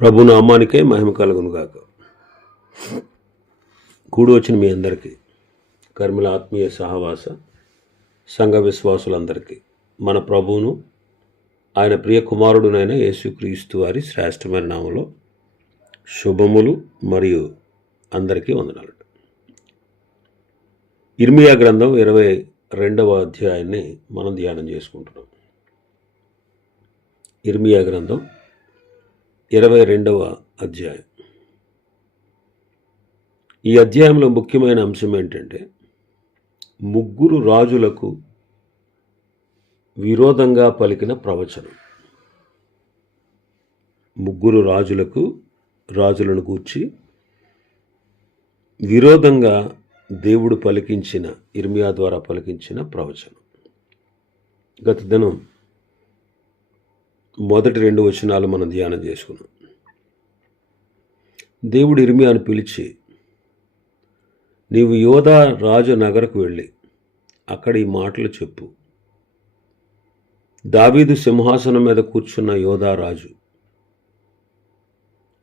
ప్రభు నామానికే మహిమ కలుగును గాక. కూడి వచ్చిన మీ అందరికీ, కర్మల ఆత్మీయ సహవాస సంఘ విశ్వాసులందరికీ మన ప్రభువును ఆయన ప్రియ కుమారుడునైన యేసుక్రీస్తు వారి శ్రేష్టమైన నామంలో శుభములు మరియు అందరికీ వందనాలు. ఇర్మియా గ్రంథం 22వ అధ్యాయాన్ని మనం ధ్యానం చేసుకుంటున్నాం. ఇర్మియా గ్రంథం 22వ అధ్యాయం. ఈ అధ్యాయంలో ముఖ్యమైన అంశం ఏంటంటే, ముగ్గురు రాజులకు విరోధంగా పలికిన ప్రవచనం. ముగ్గురు రాజులను గూర్చి విరోధంగా దేవుడు పలికించిన, ఇర్మియా ద్వారా పలికించిన ప్రవచనం. గత దినం మొదటి 2 వచనాలు మనం ధ్యానం చేసుకున్నాం. దేవుడు ఇర్మియాను పిలిచి, నీవు యోధా రాజు నగరకు వెళ్ళి అక్కడ ఈ మాటలు చెప్పు. దావీదు సింహాసనం మీద కూర్చున్న యోధా రాజు,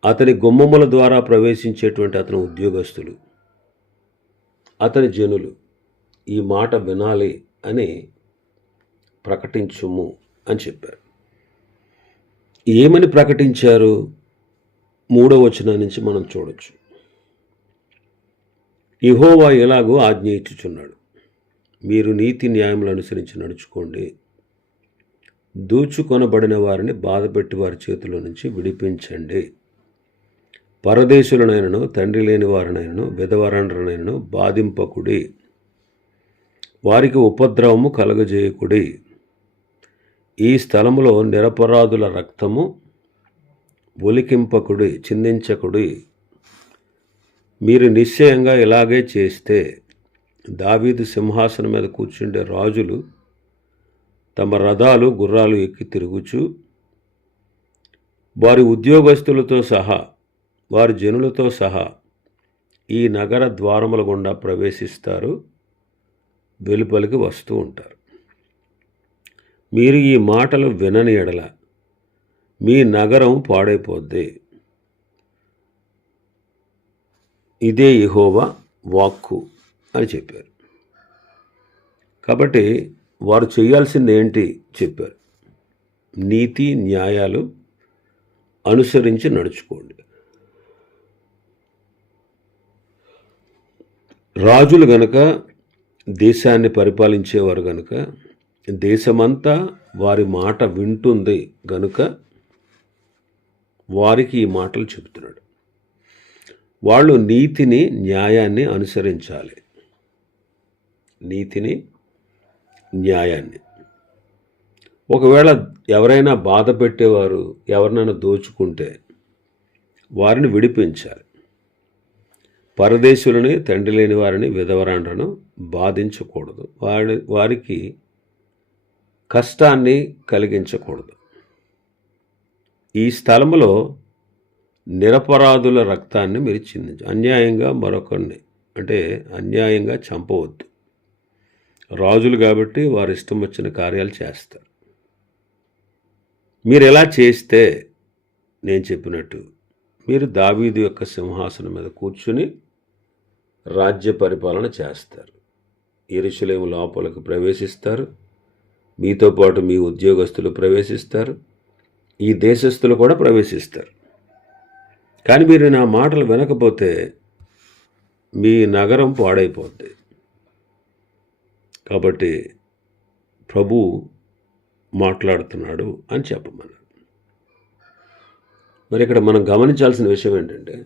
అతని గుమ్మముల ద్వారా ప్రవేశించేటువంటి అతని ఉద్యోగస్తులు, అతని జనులు ఈ మాట వినాలి అని ప్రకటించుము అని చెప్పారు. ఏమని ప్రకటించారు? 3వ వచనం నుంచి మనం చూడొచ్చు. యెహోవా ఎలాగో ఆజ్ఞ ఇచ్చుచున్నాడు, మీరు నీతి న్యాయములు అనుసరించి నడుచుకోండి. దోచుకొనబడిన వారిని బాధపెట్టి వారి చేతిలో నుంచి విడిపించండి. పరదేశులనైనను, తండ్రి లేని వారినైనను, విధవరాండ్రనైనను బాధింపకుడి. వారికి ఉపద్రవము కలగజేయకుడి. ఈ స్థలములో నిరపరాధుల రక్తము ఒలికింపకుడి, చిందించకుడి. మీరు నిశ్చయంగా ఇలాగే చేస్తే దావీదు సింహాసనం మీద కూర్చుండే రాజులు తమ రథాలు గుర్రాలు ఎక్కి తిరుగుచు వారి ఉద్యోగస్తులతో సహా వారి జనులతో సహా ఈ నగర ద్వారముల గుండా ప్రవేశిస్తారు, వెలుపలికి వస్తూ ఉంటారు. మీరు ఈ మాటలు వినని ఎడల మీ నగరం పాడైపోద్ది. ఇదే యెహోవా వాక్కు అని చెప్పారు. కాబట్టి వారు చేయాల్సింది ఏంటి చెప్పారు? నీతి న్యాయాలు అనుసరించి నడుచుకోండి. రాజులు గనుక, దేశాన్ని పరిపాలించేవారు గనుక, దేశమంతా వారి మాట వింటుంది గనుక వారికి ఈ మాటలు చెబుతున్నాడు. వాళ్ళు నీతిని న్యాయాన్ని అనుసరించాలి. నీతిని న్యాయాన్ని. ఒకవేళ ఎవరైనా బాధ పెట్టేవారు ఎవరినైనా దోచుకుంటే వారిని విడిపించాలి. పరదేశులని, తండ్రి లేని వారిని, విధవరాండ్రను బాధించకూడదు. వారికి కష్టాన్ని కలిగించకూడదు. ఈ స్థలములో నిరపరాధుల రక్తాన్ని మీరు చిందించు. అన్యాయంగా మరొకరిని, అంటే అన్యాయంగా చంపవద్దు. రాజులు కాబట్టి వారి ఇష్టం వచ్చిన కార్యాలు చేస్తారు. మీరు ఎలా చేస్తే నేను చెప్పినట్టు మీరు దావీదు యొక్క సింహాసనం మీద కూర్చుని రాజ్య పరిపాలన చేస్తారు. యెరూషలేము లోపలికి ప్రవేశిస్తారు. మీతో పాటు మీ ఉద్యోగస్తులు ప్రవేశిస్తారు. ఈ దేశస్తులు కూడా ప్రవేశిస్తారు. కానీ మీరు నా మాటలు వినకపోతే మీ నగరం పాడైపోద్ది. కాబట్టి ప్రభు మాట్లాడుతున్నాడు అని చెప్పమన్నారు. మరి ఇక్కడ మనం గమనించాల్సిన విషయం ఏంటంటే,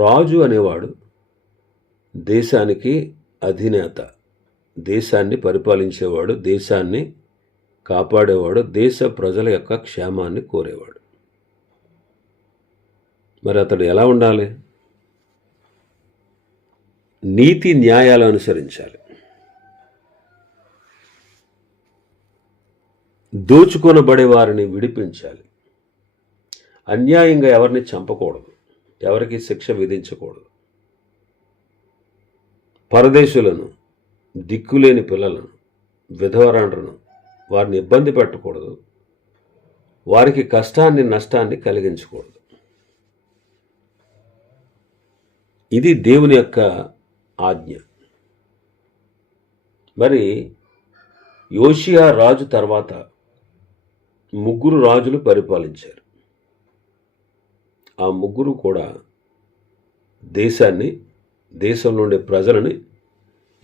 రాజు అనేవాడు దేశానికి అధినేత, దేశాన్ని పరిపాలించేవాడు, దేశాన్ని కాపాడేవాడు, దేశ ప్రజల యొక్క క్షేమాన్ని కోరేవాడు. మరి అతడు ఎలా ఉండాలి? నీతి న్యాయాలు అనుసరించాలి. దోచుకొనబడే వారిని విడిపించాలి. అన్యాయంగా ఎవరిని చంపకూడదు, ఎవరికి శిక్ష విధించకూడదు. పరదేశులను, దిక్కులేని పిల్లలను, విధవరాండ్రను వారిని ఇబ్బంది పెట్టకూడదు. వారికి కష్టాన్ని, నష్టాన్ని కలిగించకూడదు. ఇది దేవుని యొక్క ఆజ్ఞ. మరి యోషియా రాజు తర్వాత 3 రాజులు పరిపాలించారు. ఆ 3 కూడా దేశంలో ఉండే ప్రజలని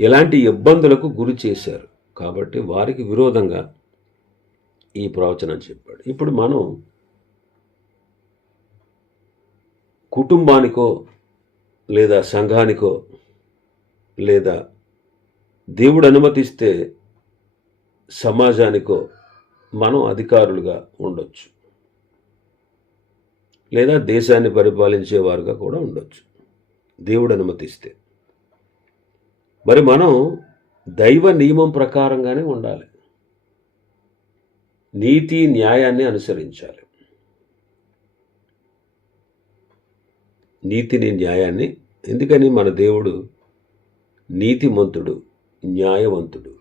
ఎలాంటి ఇబ్బందులకు గురి చేశారు. కాబట్టి వారికి విరోధంగా ఈ ప్రవచనం చెప్పాడు. ఇప్పుడు మనం కుటుంబానికో లేదా సంఘానికో లేదా దేవుడు అనుమతిస్తే సమాజానికో మనం అధికారులుగా ఉండొచ్చు, లేదా దేశాన్ని పరిపాలించేవారుగా కూడా ఉండొచ్చు దేవుడు అనుమతిస్తే. మరి మనం దైవ నియమం ప్రకారంగానే ఉండాలి, నీతి న్యాయాన్ని అనుసరించాలి. నీతిని న్యాయాన్ని, ఎందుకని మన దేవుడు నీతిమంతుడు, న్యాయవంతుడు,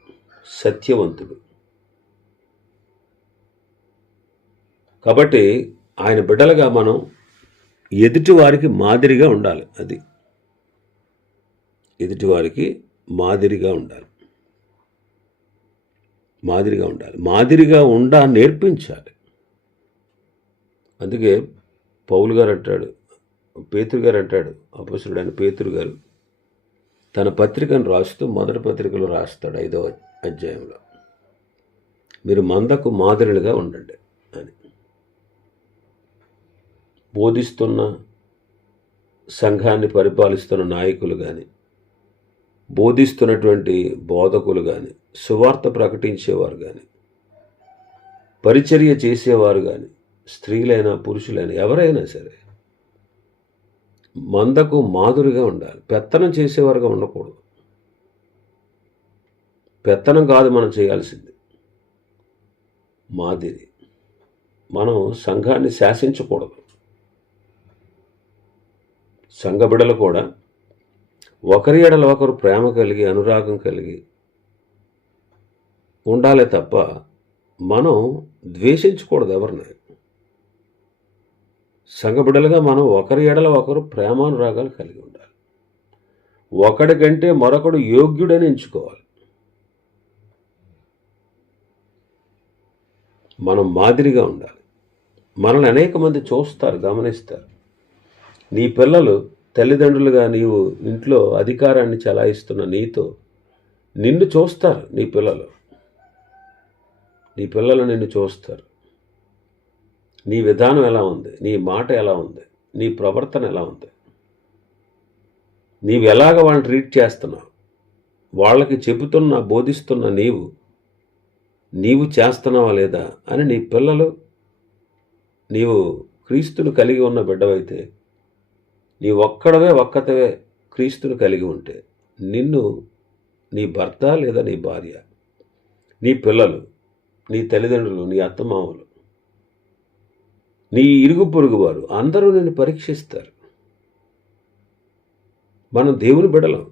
సత్యవంతుడు. కాబట్టి ఆయన బిడ్డలుగా మనం ఎదుటివారికి మాదిరిగా ఉండాలి. అది ఎదుటివారికి మాదిరిగా ఉండాలి. మాదిరిగా నేర్పించాలి. అందుకే పౌలు గారు అంటాడు, పేతురు గారు అంటాడు, అపొస్తలుడైన పేతురు గారు తన పత్రికను రాస్తూ, మొదటి పత్రికలో రాస్తాడు 5వ అధ్యాయంలో, మీరు మందకు మాదిరిలుగా ఉండండి అని. బోధిస్తున్న సంఘాన్ని పరిపాలిస్తున్న నాయకులు కానీ, బోధిస్తున్నటువంటి బోధకులు కానీ, సువార్త ప్రకటించేవారు కానీ, పరిచర్య చేసేవారు కానీ, స్త్రీలైనా పురుషులైనా ఎవరైనా సరే మందకు మాదిరిగా ఉండాలి. పెత్తనం చేసేవారుగా ఉండకూడదు. పెత్తనం కాదు మనం చేయాల్సింది, మాదిరి. మనం సంఘాన్ని శాసించకూడదు. సంఘ బిడ్డలు కూడా ఒకరి ఎడల ఒకరు ప్రేమ కలిగి, అనురాగం కలిగి ఉండాలి తప్ప మనం ద్వేషించకూడదు ఎవరిని. సంఘ బిడ్డలుగా మనం ఒకరి ఎడల ఒకరు ప్రేమానురాగాలు కలిగి ఉండాలి. ఒకడికంటే మరొకడు యోగ్యుడని ఎంచుకోవాలి. మనం మాదిరిగా ఉండాలి. మనల్ని అనేక మంది చూస్తారు, గమనిస్తారు. నీ పిల్లలు తల్లిదండ్రులుగా నీవు ఇంట్లో అధికారాన్ని చలాయిస్తున్న నీతో నిన్ను చూస్తారు. నీ పిల్లలు నిన్ను చూస్తారు. నీ విధానం ఎలా ఉంది, నీ మాట ఎలా ఉంది, నీ ప్రవర్తన ఎలా ఉంది, నీవు ఎలాగ వాళ్ళని ట్రీట్ చేస్తున్నావు, వాళ్ళకి చెబుతున్న, బోధిస్తున్న నీవు చేస్తున్నావా లేదా అని నీ పిల్లలు, నీవు క్రీస్తును కలిగి ఉన్న బిడ్డవైతే, నీ ఒక్కతవే క్రీస్తును కలిగి ఉంటే, నిన్ను నీ భర్త లేదా నీ భార్య, నీ పిల్లలు, నీ తల్లిదండ్రులు, నీ అత్తమామలు, నీ ఇరుగు పొరుగు వారు అందరూ నిన్ను పరీక్షిస్తారు. మనం దేవుని బిడ్డలం.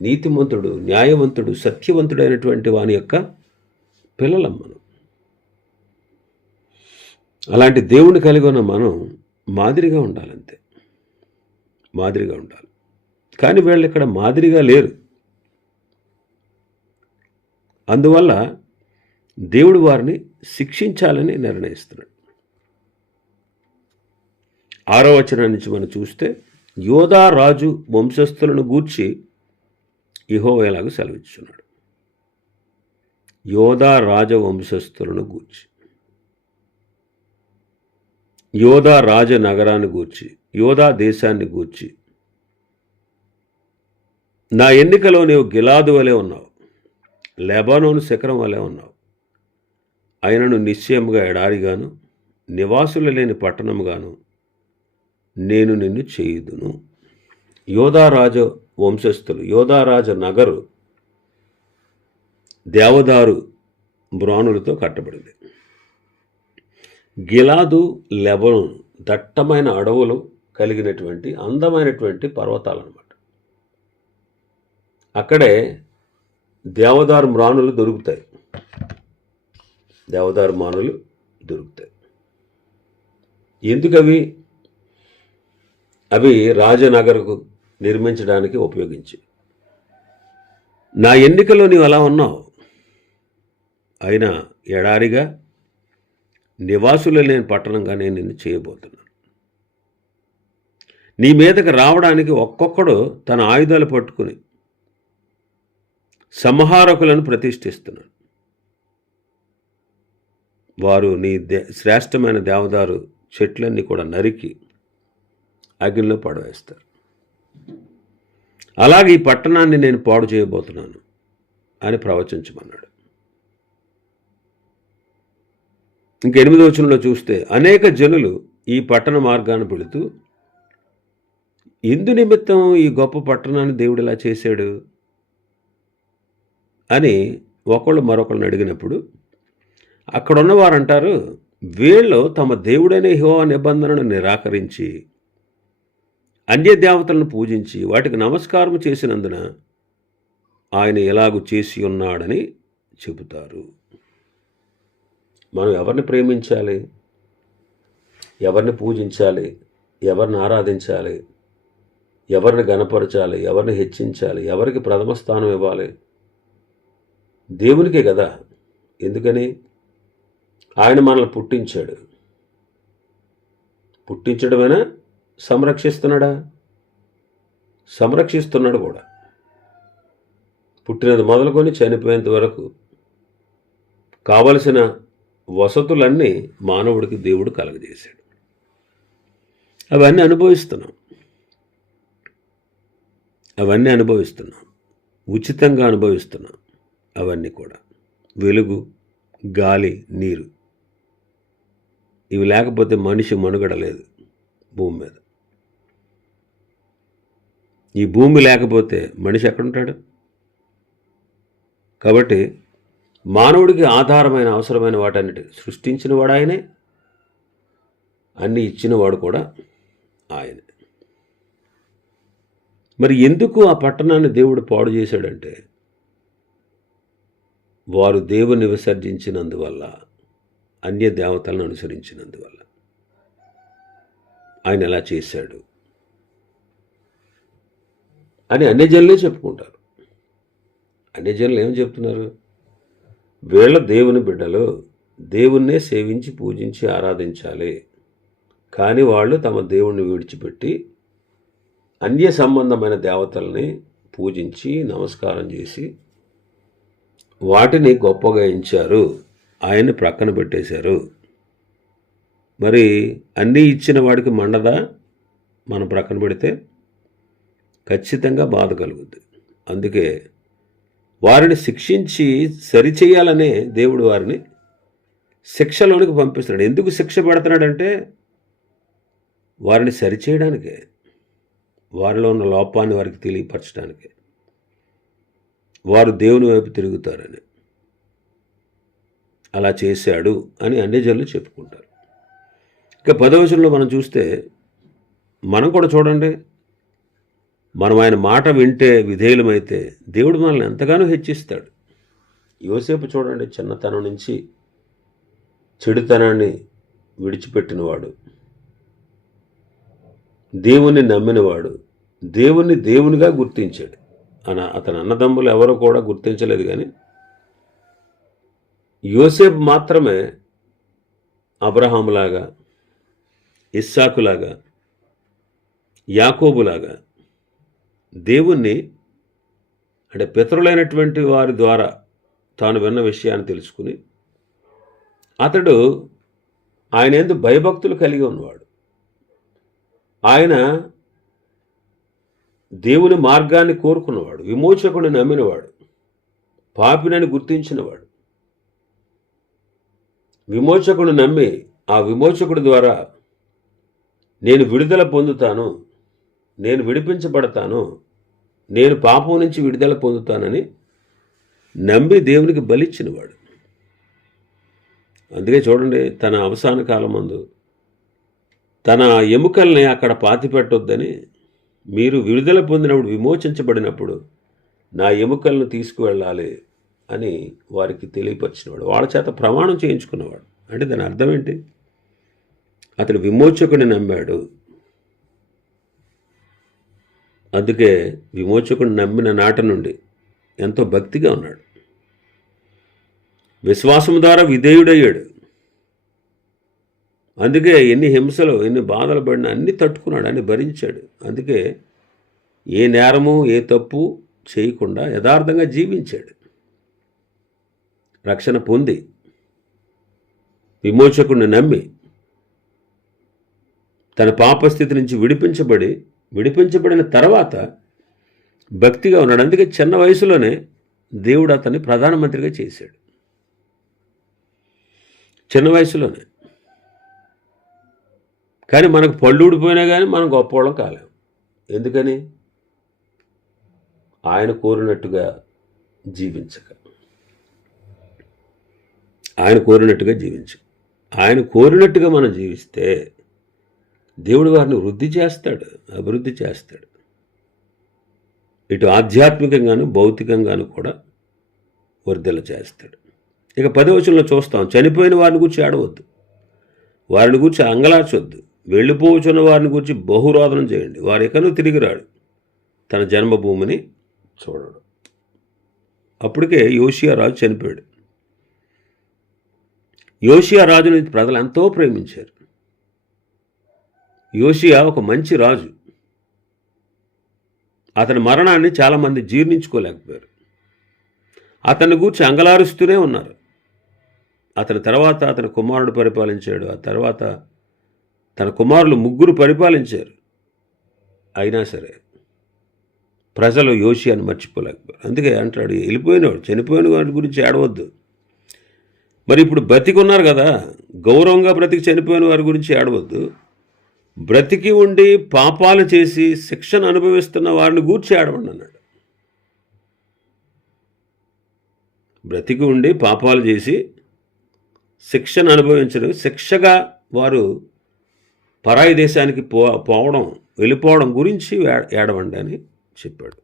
నీతిమంతుడు, న్యాయవంతుడు, సత్యవంతుడైనటువంటి వాని యొక్క పిల్లలం మనం. అలాంటి దేవుని కలిగి ఉన్న మనం మాదిరిగా ఉండాలంతే, మాదిరిగా ఉండాలి. కానీ వీళ్ళు ఇక్కడ మాదిరిగా లేరు. అందువల్ల దేవుడు వారిని శిక్షించాలని నిర్ణయిస్తున్నాడు. 6వ వచనం నుంచి మనం చూస్తే, యోధా రాజు వంశస్థులను గూర్చి యెహోవా ఇలాగ సెలవిస్తున్నాడు. యోధా రాజవంశస్థులను గూర్చి, యోధా రాజ నగరాన్ని గూర్చి, యోధా దేశాన్ని గూర్చి, నా ఎన్నికలో నీవు గిలాదు వలె ఉన్నావు, లెబానోను శిఖరం వలె ఉన్నావు. అయినను నిశ్చయముగా ఎడారిగాను, నివాసులు లేని పట్టణముగాను నేను నిన్ను చేయుదును. యోధారాజ వంశస్థులు, యోధారాజ నగరు దేవదారు బ్రానులతో కట్టబడింది. గిలాదు, లెబనోను దట్టమైన అడవులు కలిగినటువంటి అందమైనటువంటి పర్వతాలు అన్నమాట. అక్కడే దేవదారు మ్రానులు దొరుకుతాయి. ఎందుకవి? అవి రాజనగరకు నిర్మించడానికి ఉపయోగించి. నా ఎన్నికలో నీవు అలా ఉన్నావు. అయినా ఎడారిగా నివాసులు లేని పట్టణంగా నేను నిన్ను చేయబోతున్నాను. నీ మీదకి రావడానికి ఒక్కొక్కడు తన ఆయుధాలు పట్టుకుని సంహారకులను ప్రతిష్ఠిస్తున్నాను. వారు నీ శ్రేష్టమైన దేవదారు చెట్లన్నీ కూడా నరికి అగ్నిలో పడవేస్తారు. అలాగే ఈ పట్టణాన్ని నేను పాడు చేయబోతున్నాను అని ప్రవచించమన్నాడు. ఇంక 8వ వచనంలో చూస్తే, అనేక జనులు ఈ పట్టణ మార్గాన్ని పెడుతూ, ఎందు నిమిత్తం ఈ గొప్ప పట్టణాన్ని దేవుడు ఇలా చేశాడు అని ఒకళ్ళు మరొకళ్ళని అడిగినప్పుడు, అక్కడున్న వారు అంటారు, వీళ్ళు తమ దేవుడైన యెహోవా నిబంధనను నిరాకరించి అన్య దేవతలను పూజించి వాటికి నమస్కారం చేసినందున ఆయన ఎలాగూ చేసి ఉన్నాడని చెబుతారు. మనం ఎవరిని ప్రేమించాలి, ఎవరిని పూజించాలి, ఎవరిని ఆరాధించాలి, ఎవరిని గణపరచాలి, ఎవరిని హెచ్చించాలి, ఎవరికి ప్రథమ స్థానం ఇవ్వాలి? దేవునికే కదా. ఎందుకని? ఆయన మనల్ని పుట్టించాడు. పుట్టించడమేనా, సంరక్షిస్తున్నాడా? సంరక్షిస్తున్నాడు కూడా. పుట్టినది మొదలుకొని చనిపోయేంత వరకు కావలసిన వసతులన్నీ మానవుడికి దేవుడు కలగజేశాడు. అవన్నీ అనుభవిస్తున్నాం, ఉచితంగా అనుభవిస్తున్నాం. అవన్నీ కూడా వెలుగు, గాలి, నీరు, ఇవి లేకపోతే మనిషి మనుగడ లేదు భూమి మీద. ఈ భూమి లేకపోతే మనిషి ఎక్కడుంటాడు? కాబట్టి మానవుడికి ఆధారమైన అవసరమైన వాటన్నిటి సృష్టించిన వాడు ఆయనే, అన్నీ ఇచ్చినవాడు కూడా ఆయనే. మరి ఎందుకు ఆ పట్టణాన్ని దేవుడు పాడు చేశాడంటే, వారు దేవుని విసర్జించినందువల్ల, అన్య దేవతలను అనుసరించినందువల్ల ఆయన ఎలా చేశాడు అని అన్యజనులే చెప్పుకుంటారు. అన్యజనులు ఏం చెప్తున్నారు? వీళ్ళ దేవుని బిడ్డలు దేవుణ్ణే సేవించి పూజించి ఆరాధించాలి, కానీ వాళ్ళు తమ దేవుణ్ణి విడిచిపెట్టి అన్య సంబంధమైన దేవతల్ని పూజించి నమస్కారం చేసి వాటిని గొప్పగా ఎంచారు, ఆయన్ని ప్రక్కన పెట్టేశారు. మరి అన్నీ ఇచ్చిన వాడికి మండదా? మనం ప్రక్కన పెడితే ఖచ్చితంగా బాధ కలుగుద్ది. అందుకే వారిని శిక్షించి సరిచేయాలనే దేవుడు వారిని శిక్షలోనికి పంపిస్తున్నాడు. ఎందుకు శిక్ష పెడుతున్నాడంటే వారిని సరిచేయడానికే, వారిలో ఉన్న లోపాన్ని వారికి తెలియపరచడానికే. వారు దేవుని వైపు తిరుగుతారని అలా చేశాడు అని అన్ని జనులు చెప్పుకుంటారు. ఇక 10వ వచనంలో మనం చూస్తే, మనం కూడా చూడండి, మనం ఆయన మాట వింటే, విధేయులమైతే దేవుడు మనల్ని ఎంతగానో హెచ్చిస్తాడు. యోసేపు చూడండి, చిన్నతనం నుంచి చెడుతనాన్ని విడిచిపెట్టినవాడు, దేవుణ్ణి నమ్మినవాడు, దేవుణ్ణి దేవునిగా గుర్తించాడు. అతని అన్నదమ్ములు ఎవరో కూడా గుర్తించలేదు. కానీ యోసేపు మాత్రమే అబ్రహాములాగా, ఇస్సాకులాగా, యాకోబులాగా దేవుణ్ణి, అంటే పితరులైనటువంటి వారి ద్వారా తాను విన్న విషయాన్ని తెలుసుకుని అతడు ఆయన యందు భయభక్తులు కలిగి ఉన్నవాడు. ఆయన దేవుని మార్గాన్ని కోరుకున్నవాడు, విమోచకుడిని నమ్మినవాడు, పాపినని గుర్తించినవాడు. విమోచకుడిని నమ్మి ఆ విమోచకుడి ద్వారా నేను విడుదల పొందుతాను, నేను విడిపించబడతాను, నేను పాపం నుంచి విడుదల పొందుతానని నమ్మి దేవునికి బలిచ్చినవాడు. అందుకే చూడండి, తన అవసాన కాలం ముందు తన ఎముకల్ని అక్కడ పాతిపెట్టొద్దని, మీరు విడుదల పొందినప్పుడు, విమోచించబడినప్పుడు నా ఎముకలను తీసుకువెళ్ళాలి అని వారికి తెలియపరిచినవాడు. వాళ్ళ చేత ప్రమాణం చేయించుకున్నవాడు. అంటే దాని అర్థం ఏంటి? అతడు విమోచకుడిని నమ్మాడు, అందుకే విమోచకుడు నమ్మిన నాట నుండి ఎంతో భక్తిగా ఉన్నాడు. విశ్వాసం ద్వారా విధేయుడయ్యాడు. అందుకే ఎన్ని హింసలు, ఎన్ని బాధలు పడినా అన్నీ తట్టుకున్నాడు, అన్ని భరించాడు. అందుకే ఏ నేరము, ఏ తప్పు చేయకుండా యథార్థంగా జీవించాడు. రక్షణ పొంది విమోచకుడిని నమ్మి తన పాపస్థితి నుంచి విడిపించబడిన తర్వాత భక్తిగా ఉన్నాడు. అందుకే చిన్న వయసులోనే దేవుడు అతన్ని ప్రధానమంత్రిగా చేశాడు. చిన్న వయసులోనే. కానీ మనకు పళ్ళు ఊడిపోయినా కానీ మనం గొప్పవాళ్ళం కాలేం. ఎందుకని? ఆయన కోరినట్టుగా జీవించక. ఆయన కోరినట్టుగా మనం జీవిస్తే దేవుడు వారిని వృద్ధి చేస్తాడు, అభివృద్ధి చేస్తాడు. ఇటు ఆధ్యాత్మికంగాను భౌతికంగాను కూడా వర్ధల చేస్తాడు. ఇక 10వ వచనంలో చూస్తాం, చనిపోయిన వారిని గురించి ఏడవద్దు, వారిని గురించి అంగలార్చొద్దు, వెళ్ళిపోవచ్చున్న వారిని గురించి బహురోదనం చేయండి. వారు ఎక్కడో తిరిగి రాడు, తన జన్మభూమిని చూడడు. అప్పటికే యోషియా రాజు చనిపోయాడు. యోషియా రాజుని ప్రజలు ఎంతో ప్రేమించారు. యోషియా ఒక మంచి రాజు. అతని మరణాన్ని చాలామంది జీర్ణించుకోలేకపోయారు. అతన్ని గూర్చి అంగలారుస్తూనే ఉన్నారు. అతని తర్వాత అతని కుమారుడు పరిపాలించాడు. ఆ తర్వాత తన కుమారులు 3 పరిపాలించారు. అయినా సరే ప్రజలు యోషియాను మర్చిపోలేకపోయారు. అందుకే అంటాడు, వెళ్ళిపోయినవాడు, చనిపోయిన వాడి గురించి ఏడవద్దు. మరి ఇప్పుడు బ్రతికున్నారు కదా, గౌరవంగా బ్రతికి చనిపోయిన వారి గురించి ఏడవద్దు. బ్రతికి ఉండి పాపాలు చేసి శిక్షను అనుభవిస్తున్న వారిని గూర్చి ఏడవండి అన్నాడు. బ్రతికి ఉండి పాపాలు చేసి శిక్షను అనుభవించడం, శిక్షగా వారు పరాయి దేశానికి వెళ్ళిపోవడం గురించి ఏడవండి అని చెప్పాడు.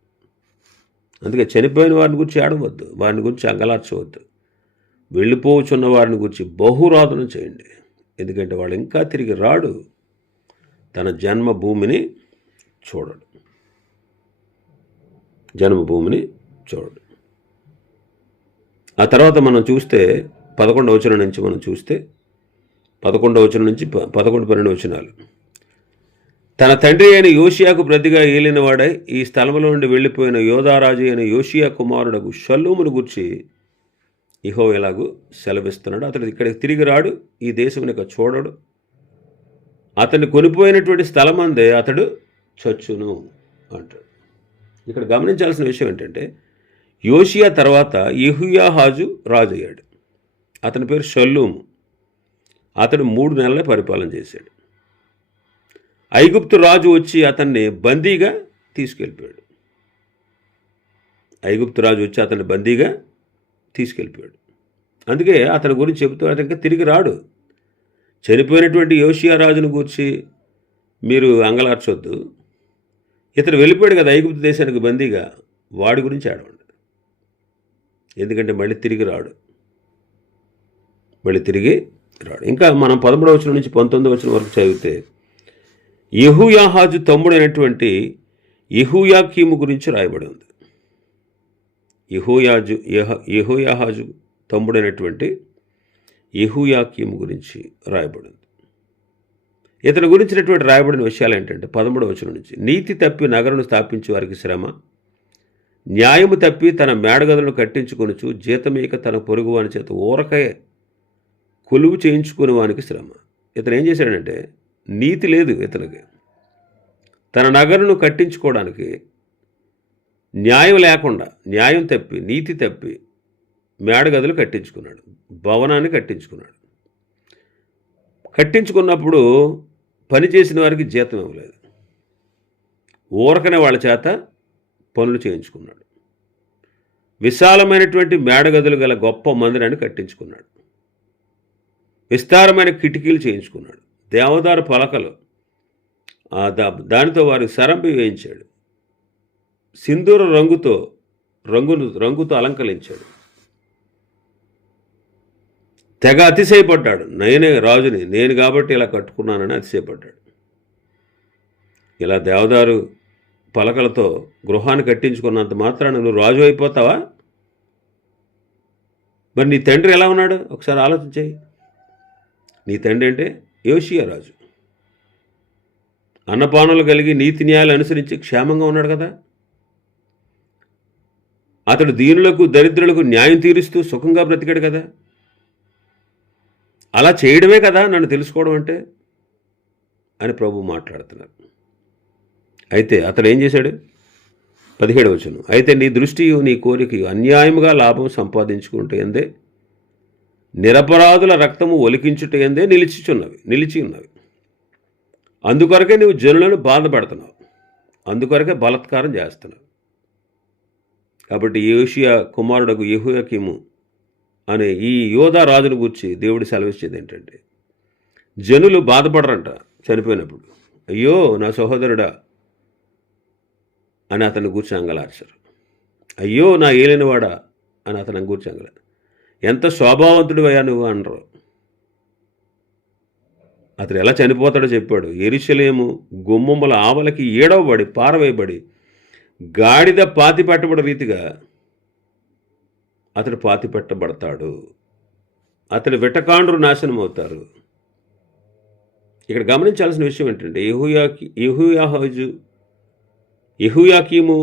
అందుకే చనిపోయిన వారిని గురించి ఏడవద్దు, వారిని గురించి అంగలార్చవద్దు. వెళ్ళిపోవచ్చున్న వారిని గురించి బహురోదనం చేయండి. ఎందుకంటే వాళ్ళు ఇంకా తిరిగి రాడు, తన జన్మభూమిని చూడడు. ఆ తర్వాత మనం చూస్తే 11వ వచనం నుంచి 11వ వచనం నుంచి 11-12 వచనాలు. తన తండ్రి అయిన యోషియాకు ప్రతిగా ఏలినవాడై ఈ స్థలంలో నుండి వెళ్ళిపోయిన యోధారాజు అయిన యోషియా కుమారుడకు షల్లూమును గూర్చి యెహోవా ఎలాగూ సెలవిస్తున్నాడు. అతడు ఇక్కడికి తిరిగి రాడు, ఈ దేశముని చూడడు. అతన్ని కొనిపోయినటువంటి స్థలమందే అతడు చచ్చును అంటాడు. ఇక్కడ గమనించాల్సిన విషయం ఏంటంటే, యోషియా తర్వాత యెహోయాహాజు రాజు అయ్యాడు. అతని పేరు షల్లూము. అతడు 3 నెలలే పరిపాలన చేశాడు. ఐగుప్తు రాజు వచ్చి అతన్ని బందీగా తీసుకెళ్ళిపోయాడు. అందుకే అతని గురించి చెబుతూ అతనికి తిరిగి రాడు. చనిపోయినటువంటి యోషియా రాజును గూర్చి మీరు అంగలార్చొద్దు. ఇతను వెళ్ళిపోయాడు కదా ఐగుప్తు దేశానికి బందీగా, వాడి గురించి ఏడవండి. ఎందుకంటే మళ్ళీ తిరిగి రాడు. ఇంకా మనం 13వ వచనం నుంచి 19వ వచనం వరకు చదివితే, యెహోయాహాజు తమ్ముడైనటువంటి యెహోయాకీము గురించి రాయబడి ఉంది. యెహోయాహాజు తమ్ముడైనటువంటి యెహోయాకీము గురించి రాయబడింది. ఇతని గురించినటువంటి రాయబడిన విషయాలు ఏంటంటే 13వ వచనం నుంచి, నీతి తప్పి నగరును స్థాపించే వారికి శ్రమ, న్యాయము తప్పి తన మేడగదులను కట్టించుకొనుచు జీతమేక తన పొరుగు వాని చేత ఊరకే కొలువు చేయించుకునే వానికి శ్రమ. ఇతను ఏం చేశాడంటే, నీతి లేదు ఇతనికి. తన నగరును కట్టించుకోవడానికి న్యాయం లేకుండా, న్యాయం తప్పి, నీతి తప్పి మేడగదులు కట్టించుకున్నాడు, భవనాన్ని కట్టించుకున్నప్పుడు పనిచేసిన వారికి జీతం ఇవ్వలేదు. ఊరకనే వాళ్ళ చేత పనులు చేయించుకున్నాడు. విశాలమైనటువంటి మేడగదులు గల గొప్ప మందిరాన్ని కట్టించుకున్నాడు. విస్తారమైన కిటికీలు చేయించుకున్నాడు. దేవదారు పలకలు దానితో వారి సరంపి వేయించాడు. సింధూర రంగుతో అలంకరించాడు. తెగ అతిశయపడ్డాడు. నేనే రాజుని, నేను కాబట్టి ఇలా కట్టుకున్నానని అతిశయపడ్డాడు. ఇలా దేవదారు పలకలతో గృహాన్ని కట్టించుకున్నంత మాత్రాన నువ్వు రాజు అయిపోతావా? మరి నీ తండ్రి ఎలా ఉన్నాడు ఒకసారి ఆలోచించేయి. నీ తండ్రి అంటే యోషియా రాజు. అన్నపానాలు కలిగి నీతి న్యాయాలు అనుసరించి క్షేమంగా ఉన్నాడు కదా. అతడు దీనులకు దరిద్రులకు న్యాయం తీరుస్తూ సుఖంగా బ్రతికాడు కదా. అలా చేయడమే కదా నన్ను తెలుసుకోవడం అంటే అని ప్రభు మాట్లాడుతున్నారు. అయితే అతడు ఏం చేశాడు? 17వ వచనం, అయితే నీ దృష్టియు నీ కోరికయు అన్యాయముగా లాభం సంపాదించుకుంటే ఎందే నిరపరాధుల రక్తము ఒలికించుట ఎందే నిలిచి ఉన్నవి. అందుకొరకే నువ్వు జనులను బాధపడుతున్నావు, అందుకొరకే బలాత్కారం చేస్తున్నావు. కాబట్టి యోషియా కుమారుడకు యెహోయాకీము అనే ఈ యోధా రాజును గురించి దేవుడు సెలవిచ్చేది ఏంటంటే, జనులు బాధపడరంట చనిపోయినప్పుడు. అయ్యో నా సహోదరుడా అని అతన్ని గూర్చి అంగలార్చారు. అయ్యో నా ఏలినవాడా అని అతను గూర్చి అంగలారు. ఎంత శోభావంతుడు అయ్యా నువ్వు అనరు. అతడు ఎలా చనిపోతాడో చెప్పాడు. యెరూషలేము గుమ్మముల ఆవలకి ఏడవబడి పారవేయబడి గాడిద పాతి పెట్టబడి రీతిగా అతడు పాతి పెట్టబడతాడు. అతడి వెటకాండ్రు నాశనం అవుతారు. ఇక్కడ గమనించాల్సిన విషయం ఏంటంటే, యెహోయాకీము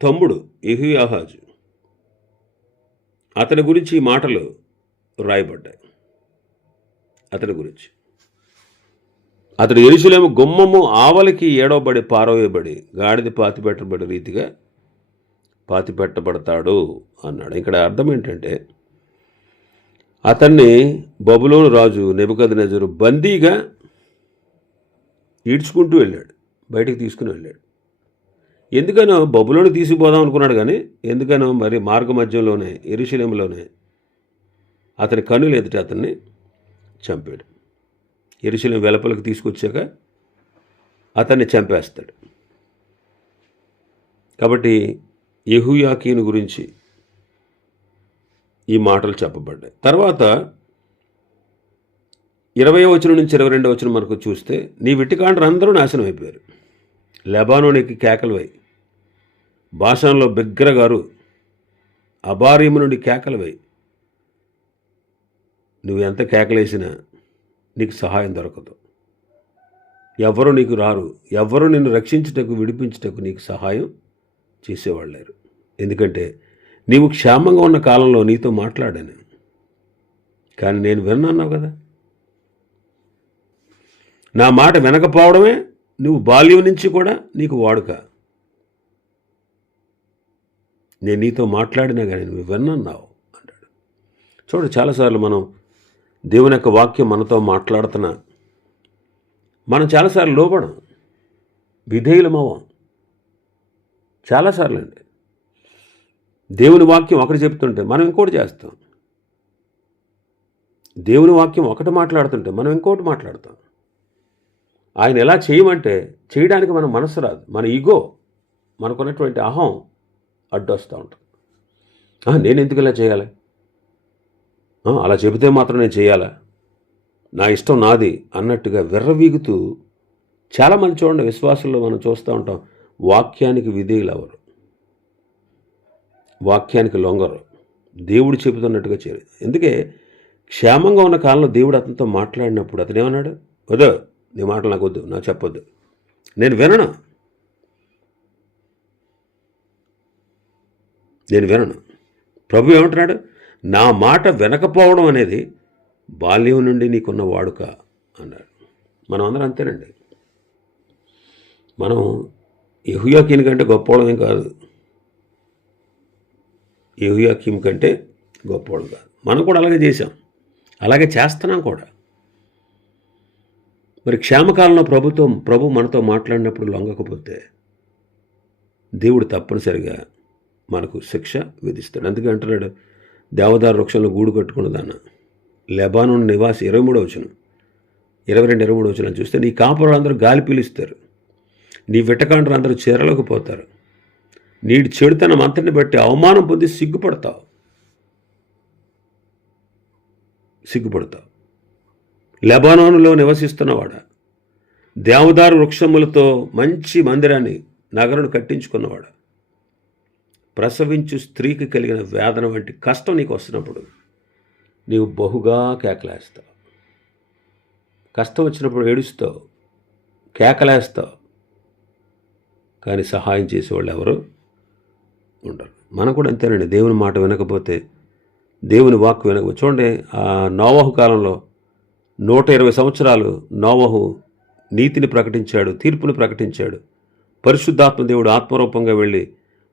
తమ్ముడు యెహోయాహాజు, అతని గురించి ఈ మాటలు రాయబడ్డాయి. అతని గురించి, అతడు యెరూషలేము గుమ్మము ఆవలికి ఏడవబడి పారవేయబడి గాడిద పాతిపెట్టబడి రీతిగా పాతిపెట్టబడతాడు అన్నాడు. ఇక్కడ అర్థం ఏంటంటే, అతన్ని బబులోను రాజు నెబుకద్నెజరు బందీగా ఈడ్చుకుంటూ వెళ్ళాడు, బయటికి తీసుకుని వెళ్ళాడు. ఎందుకనో బబులోను తీసుకుపోదాం అనుకున్నాడు, కానీ ఎందుకనో మరి మార్గ మధ్యంలోనే యెరూషలేములోనే అతని కన్నులు ఎదుట అతన్ని చంపాడు. యెరూషలేము వెలుపలకు తీసుకొచ్చాక అతన్ని చంపేస్తాడు. కాబట్టి యెహోయాకీను గురించి ఈ మాటలు చెప్పబడ్డాయి. తర్వాత 20వ వచనం నుంచి 22వ వచనం మనకు చూస్తే, నీ వెట్టికాండ్రు అందరూ నాశనం అయిపోయారు. లెబానోనికి కేకలువై, బాషాన్లో బిగ్గరగారు, అబారీము నుండి కేకలువై. నువ్వు ఎంత కేకలేసినా నీకు సహాయం దొరకదు. ఎవ్వరూ నీకు రారు, ఎవ్వరూ నిన్ను రక్షించుటకు విడిపించుటకు నీకు సహాయం చేసేవాళ్ళు లేరు. ఎందుకంటే నీవు క్షేమంగా ఉన్న కాలంలో నీతో మాట్లాడాను, కానీ నేను విన్నాన్నావు కదా. నా మాట వినకపోవడమే నువ్వు బాల్యం నుంచి కూడా నీకు వాడుక. నేను నీతో మాట్లాడినా కానీ నువ్వు విన్నాన్నావు అంటాడు. చూడండి, చాలాసార్లు మనం దేవుని యొక్క వాక్యం మనతో మాట్లాడుతున్నా మనం చాలాసార్లు లోబడం, విధేయులమవ్వం. చాలాసార్లు అండి, దేవుని వాక్యం ఒకటి చెప్తుంటే మనం ఇంకోటి చేస్తాం. దేవుని వాక్యం ఒకటి మాట్లాడుతుంటే మనం ఇంకోటి మాట్లాడతాం. ఆయన ఎలా చేయమంటే చేయడానికి మన మనసు రాదు, మన ఈగో, మనకున్నటువంటి అహం అడ్డొస్తూ ఉంటుంది. నేను ఎందుకు ఇలా చేయాలి, అలా చెబితే మాత్రం నేను చేయాలా, నా ఇష్టం నాది అన్నట్టుగా విర్రవీగుతూ చాలామంది చూడండి, విశ్వాసంలో మనం చూస్తూ ఉంటాం, వాక్యానికి విధేయులు ఎవరు, వాక్యానికి లొంగరు, దేవుడు చెబుతున్నట్టుగా చేయరు. ఎందుకే క్షేమంగా ఉన్న కాలంలో దేవుడు అతనితో మాట్లాడినప్పుడు అతను ఏమన్నాడు? వద్దు, నీ మాటలు నాకు వద్దు, నాకు చెప్పొద్దు, నేను వినను. ప్రభు ఏమంటున్నాడు? నా మాట వినకపోవడం అనేది బాల్యం నుండి నీకున్న వాడుక అన్నాడు. మనం అందరం అంతేనండి. మనం యెహోయాకీను కంటే గొప్పవాళ్ళం ఏం కాదు, యెహోయాకీము కంటే గొప్పవాడు కాదు. మనం కూడా అలాగే చేసాం, అలాగే చేస్తున్నాం కూడా. మరి క్షేమకాలంలో ప్రభు మనతో మాట్లాడినప్పుడు లొంగకపోతే దేవుడు తప్పనిసరిగా మనకు శిక్ష విధిస్తాడు. అందుకే అంటున్నాడు, దేవదారు వృక్షంలో గూడు కట్టుకున్నదాన్న లెబానోను నివాసి 23వ వచనం 22-23 వచనం చూస్తే, నీ కాపురాలు అందరూ గాలి పీలుస్తారు, నీ వెట్టకాండ్రు అందరూ చీరలోకి పోతారు, నీ చెడుతనం అంతటిని బట్టి అవమానం పొంది సిగ్గుపడతావు. లెబానోనులో నివసిస్తున్నవాడా, దేవదారు వృక్షములతో మంచి మందిరాన్ని నగరును కట్టించుకున్నవాడు, ప్రసవించు స్త్రీకి కలిగిన వేదన వంటి కష్టం నీకు వస్తున్నప్పుడు నీవు బహుగా కేకలేస్తావు. కష్టం వచ్చినప్పుడు ఏడుస్తావు, కేకలేస్తావు, కానీ సహాయం చేసేవాళ్ళు ఎవరు ఉండరు. మనం కూడా అంతేనండి. దేవుని మాట వినకపోతే, దేవుని వాక్కు వినకపోతే, చూడండి ఆ నోవహు కాలంలో 120 సంవత్సరాలు నోవహు నీతిని ప్రకటించాడు, తీర్పుని ప్రకటించాడు. పరిశుద్ధాత్మ దేవుడు ఆత్మరూపంగా వెళ్ళి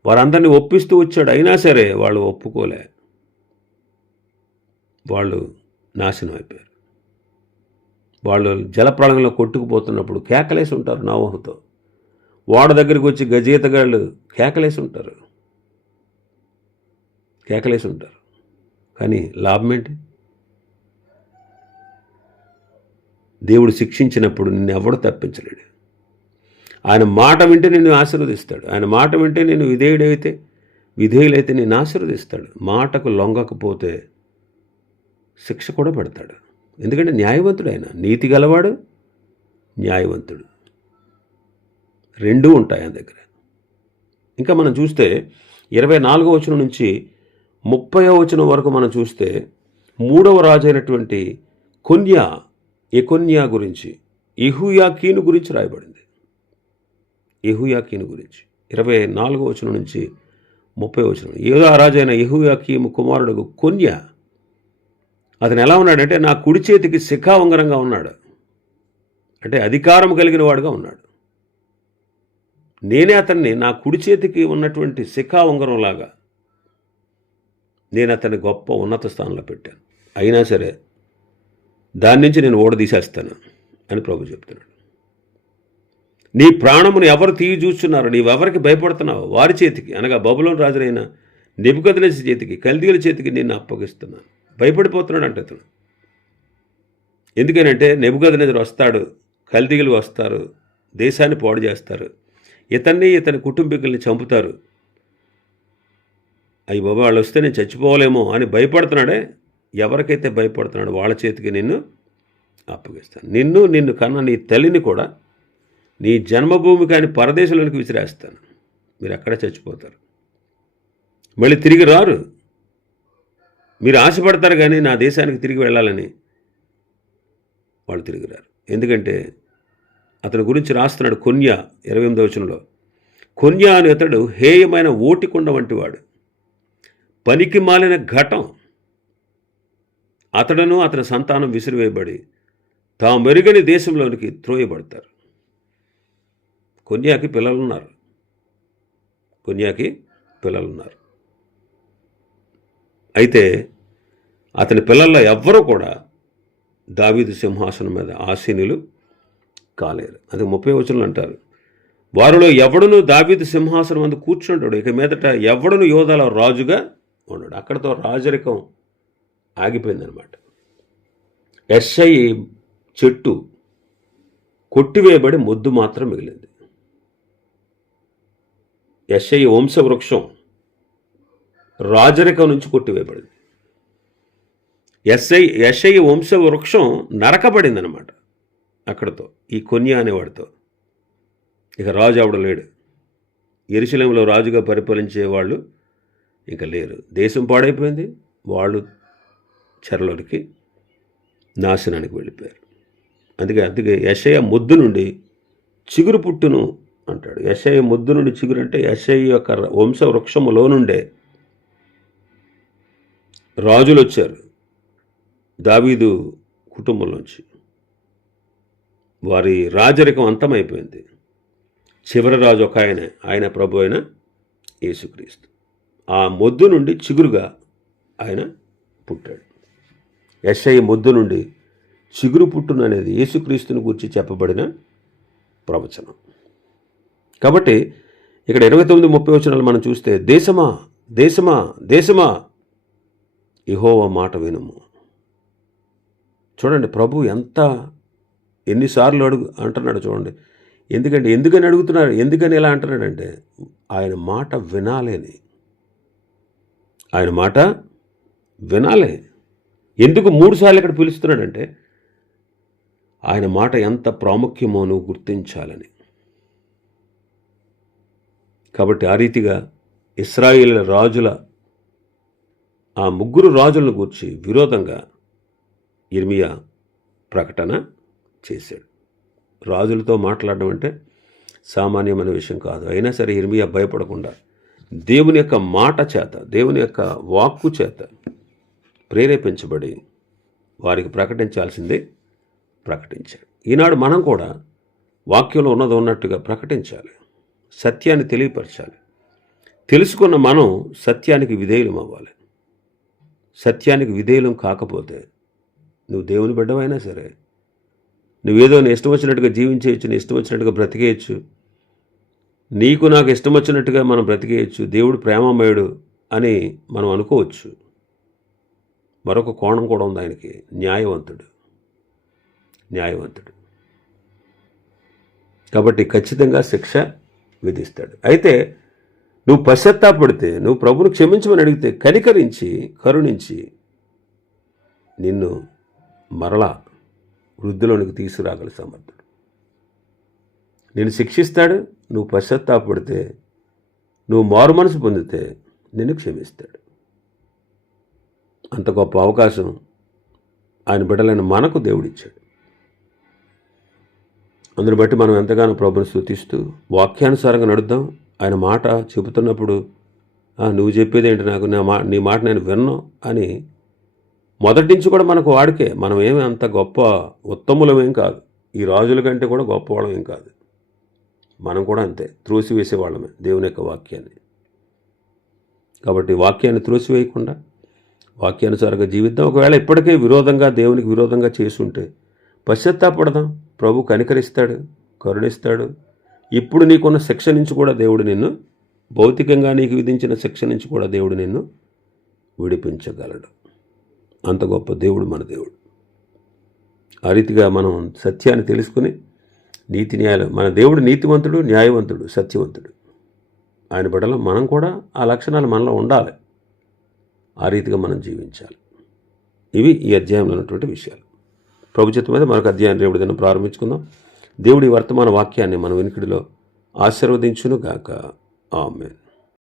వారందరినీ ఒప్పిస్తూ వచ్చాడు. అయినా సరే వాళ్ళు ఒప్పుకోలే, వాళ్ళు నాశనం అయిపోయారు. వాళ్ళు జలప్రళయంలో కొట్టుకుపోతున్నప్పుడు కేకలేసి ఉంటారు నోవహుతో. వాడ దగ్గరికి వచ్చి గజేతగాళ్ళు కేకలేసి ఉంటారు. కానీ లాభం ఏంటి? దేవుడు శిక్షించినప్పుడు నిన్ను ఎవడు తప్పించలేడు. ఆయన మాట వింటే నిన్ను ఆశీర్వదిస్తాడు. ఆయన మాట వింటే నేను విధేయులైతే నిన్ను ఆశీర్వదిస్తాడు. మాటకు లొంగకపోతే శిక్ష కూడా పెడతాడు. ఎందుకంటే న్యాయవంతుడు ఆయన, నీతి గలవాడు, న్యాయవంతుడు, రెండూ ఉంటాయి ఆయన దగ్గర. ఇంకా మనం చూస్తే 24వ వచనం నుంచి 30వ వచనం వరకు మనం చూస్తే 3వ రాజు అయినటువంటి ఎకొన్యా గురించి, యెహోయాకీను గురించి రాయబడింది. యెహోయాకీను గురించి 24వ వచనం నుంచి 30వ వచనం. యూదా రాజు అయిన యెహోయాకీము కుమారుడు కొన్యా, అతను ఎలా ఉన్నాడంటే నా కుడి చేతికి శిఖా ఉంగరంగా ఉన్నాడు. అంటే అధికారం కలిగిన వాడుగా ఉన్నాడు. నేనే అతన్ని నా కుడి చేతికి ఉన్నటువంటి శిఖా ఉంగరంలాగా నేను అతన్ని గొప్ప ఉన్నత స్థానంలో పెట్టాను. అయినా సరే దాని నుంచి నేను ఓడదీసేస్తాను అని ప్రభు చెప్తున్నాడు. నీ ప్రాణమును ఎవరు తీయి చూస్తున్నారు, నీవెవరికి భయపడుతున్నావు? వారి చేతికి, అనగా బబులోను రాజులైన నెబుకద్నెజరు చేతికి, కల్దీయుల చేతికి నిన్ను అప్పగిస్తున్నాను. భయపడిపోతున్నాడు అంటే అతను. ఎందుకనంటే నెబుకద్నెజరు వస్తాడు, కల్దీయులు వస్తారు, దేశాన్ని పాడు చేస్తారు, ఇతని కుటుంబీకుల్ని చంపుతారు. అయ్యి బాబా వాళ్ళు వస్తే నేను చచ్చిపోవాలేమో అని భయపడుతున్నాడే. ఎవరికైతే భయపడుతున్నాడో వాళ్ళ చేతికి నిన్ను అప్పగిస్తాను. నిన్ను కన్నా నీ తల్లిని కూడా నీ జన్మభూమి కాని పరదేశంలోనికి విసిరేస్తాను. మీరు అక్కడే చచ్చిపోతారు, మళ్ళీ తిరిగి రారు. మీరు ఆశపడతారు కానీ నా దేశానికి తిరిగి వెళ్ళాలని, వాళ్ళు తిరిగి రారు. ఎందుకంటే అతని గురించి రాస్తున్నాడు కొన్యా 28వ వచనంలో. కొన్యా అని అతడు హేయమైన ఓటికొండ వంటివాడు, పనికి మాలిన ఘటం. అతడును అతని సంతానం విసిరివేయబడి తాము మెరుగని దేశంలోనికి త్రోయబడతారు. కొన్యాకి పిల్లలున్నారు. అయితే అతని పిల్లల్లో ఎవ్వరూ కూడా దావీదు సింహాసనం మీద ఆసీనులు కాలేరు. అది 30వ వచనంలో అంటారు, వారిలో ఎవడును దావీదు సింహాసనం మీద కూర్చుంటాడు, ఇక మీదట ఎవడును యోధాల రాజుగా ఉన్నాడు. అక్కడతో రాజరికం ఆగిపోయిందనమాట. యెష్షయి చెట్టు కొట్టివేయబడి మొద్దు మాత్రం మిగిలింది. యెష్షయి వంశవృక్షం రాజరికం నుంచి కొట్టివేయబడింది. యెష్షయి వంశవృక్షం నరకబడింది అనమాట అక్కడతో, ఈ కొన్యా అనేవాడితో. ఇక రాజు ఆవిడ లేడు. యెరూషలేములో రాజుగా పరిపాలించే వాళ్ళు ఇక లేరు. దేశం పాడైపోయింది. వాళ్ళు చెరలోనికి, నాశనానికి వెళ్ళిపోయారు. అందుకే యెషయా మొద్దు నుండి చిగురు పుట్టును అంటాడు. యెషయా మొద్దు నుండి చిగురు అంటే యెషయా యొక్క వంశవృక్షములో నుండే రాజులు వచ్చారు దావీదు కుటుంబంలోంచి. వారి రాజరికం అంతమైపోయింది. చివరి రాజు ఒక ఆయన ప్రభు అయిన యేసుక్రీస్తు. ఆ మొద్దు నుండి చిగురుగా ఆయన పుట్టాడు. యెషయా మొద్దు నుండి చిగురు పుట్టును అనేది యేసుక్రీస్తుని గురించి చెప్పబడిన ప్రవచనం. కాబట్టి ఇక్కడ 29-30 వచనాలు మనం చూస్తే, దేశమా దేశమా దేశమా యెహోవా మాట వినుము. చూడండి ప్రభు ఎన్నిసార్లు అంటున్నాడు చూడండి. ఎందుకని అడుగుతున్నారు, ఎందుకని ఇలా అంటున్నాడంటే ఆయన మాట వినాలని. ఆయన మాట వినాలి. ఎందుకు 3 సార్లు ఇక్కడ పిలుస్తున్నాడంటే ఆయన మాట ఎంత ప్రాముఖ్యమో నువ్వు గుర్తించాలని. కాబట్టి ఆ రీతిగా ఇశ్రాయేలు రాజుల ఆ 3 రాజులను గూర్చి విరోధంగా యిర్మీయా ప్రకటన చేశాడు. రాజులతో మాట్లాడడం అంటే సామాన్యమైన విషయం కాదు. అయినా సరే యిర్మీయా భయపడకుండా దేవుని యొక్క మాట చేత, దేవుని యొక్క వాక్కు చేత ప్రేరేపించబడి వారికి ప్రకటించాల్సిందే ప్రకటించాడు. ఈనాడు మనం కూడా వాక్యంలో ఉన్నది ఉన్నట్టుగా ప్రకటించాలి, సత్యాన్ని తెలియపరచాలి. తెలుసుకున్న మనం సత్యానికి విధేయులం అవ్వాలి. సత్యానికి విధేయులం కాకపోతే నువ్వు దేవుని బిడ్డవైనా సరే, నువ్వేదో నీ ఇష్టం వచ్చినట్టుగా జీవించేయచ్చు, నీ ఇష్టం వచ్చినట్టుగా బ్రతికేయచ్చు, నీకు నాకు ఇష్టం వచ్చినట్టుగా మనం బ్రతికేయచ్చు, దేవుడు ప్రేమమయుడు అని మనం అనుకోవచ్చు. మరొక కోణం కూడా ఉంది ఆయనకి, న్యాయవంతుడు. కాబట్టి ఖచ్చితంగా శిక్ష విధిస్తాడు. అయితే నువ్వు పశ్చాత్తాపడితే, నువ్వు ప్రభువును క్షమించమని అడిగితే కనికరించి కరుణించి నిన్ను మరలా వృద్ధిలోనికి తీసుకురాగల సమర్థుడు. నిన్ను శిక్షిస్తాడు. నువ్వు పశ్చాత్తాపడితే, నువ్వు మారు మనసు పొందితే నిన్ను క్షమిస్తాడు. అంత గొప్ప అవకాశం ఆయన బిడ్డలైన మనకు దేవుడిచ్చాడు. అందుని బట్టి మనం ఎంతగానో ప్రభుని స్తుతిస్తూ వాక్యానుసారంగా నడుద్దాం. ఆయన మాట చెబుతున్నప్పుడు నువ్వు చెప్పేది ఏంటి, నాకు నీ మాట నేను విన్ను అని మొదటి నుంచి కూడా మనకు వాడికే. మనం ఏమి అంత గొప్ప ఉత్తములమేం కాదు, ఈ రాజుల కంటే కూడా గొప్పవాళ్ళం ఏం కాదు. మనం కూడా అంతే, త్రోసివేసేవాళ్ళమే దేవుని యొక్క వాక్యాన్ని. కాబట్టి వాక్యాన్ని త్రోసివేయకుండా వాక్యానుసారంగా జీవిద్దాం. ఒకవేళ ఇప్పటికే విరోధంగా, దేవునికి విరోధంగా చేసుంటే పశ్చాత్తాపడదాం. ప్రభు కనికరిస్తాడు, కరుణిస్తాడు. ఇప్పుడు నీకున్న శిక్ష నుంచి కూడా దేవుడు నిన్ను, భౌతికంగా నీకు విధించిన శిక్ష నుంచి కూడా దేవుడు నిన్ను విడిపించగలడు. అంత గొప్ప దేవుడు మన దేవుడు. ఆ రీతిగా మనం సత్యాన్ని తెలుసుకుని నీతి న్యాయాలు, మన దేవుడు నీతివంతుడు, న్యాయవంతుడు, సత్యవంతుడు. ఆయన బిడ్డలో మనం కూడా ఆ లక్షణాలు మనలో ఉండాలి. ఆ రీతిగా మనం జీవించాలి. ఇవి ఈ అధ్యాయంలో ఉన్నటువంటి విషయాలు. ప్రభు చిత్తం మీద మరొక అధ్యాయం రేపటి దినం ప్రారంభించుకుందాం. దేవుడి వర్తమాన వాక్యాన్ని మన వినికిడిలో ఆశీర్వదించును గాక. ఆమేన్.